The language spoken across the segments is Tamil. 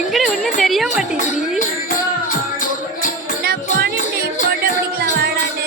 எங்கடி ஒன்றும் தெரிய மாட்டேங்குது. நான் போனேன் போட்டோ பிடிக்கலாம் வாடான்னு.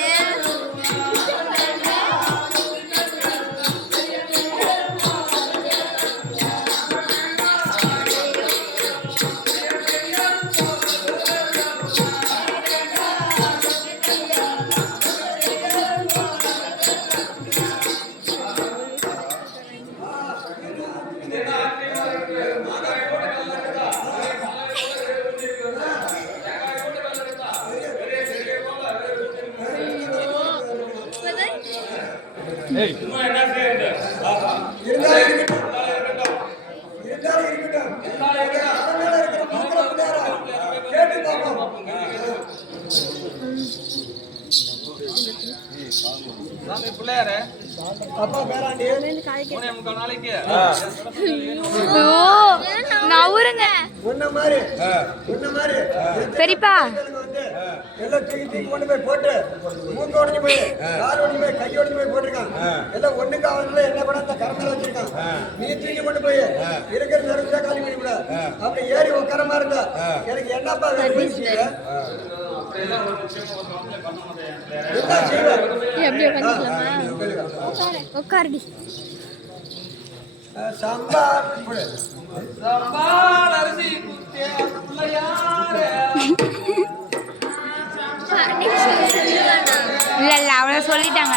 பெரியப்பா எல்லாம் தூக்கி கொண்டு போய் போட்டு மூக்கு உடஞ்சு போய் கால் உடஞ்சு போய் கை உடஞ்சு போய் போட்டிருக்கான். எல்லாம் ஒண்ணுக்கு அவங்கள என்ன பண்ண அந்த கரமையில வச்சிருக்கான். நீ தூக்கி கொண்டு போய் இருக்கிற நெருங்கா காலி பண்ணி விட. அப்படி ஏறி உட்கார மாதிரி இருந்தா எனக்கு என்னப்பா உட்காருடி. சாம்பார் அரிசி இல்ல அவ்வளோ சொல்லிட்டாங்க.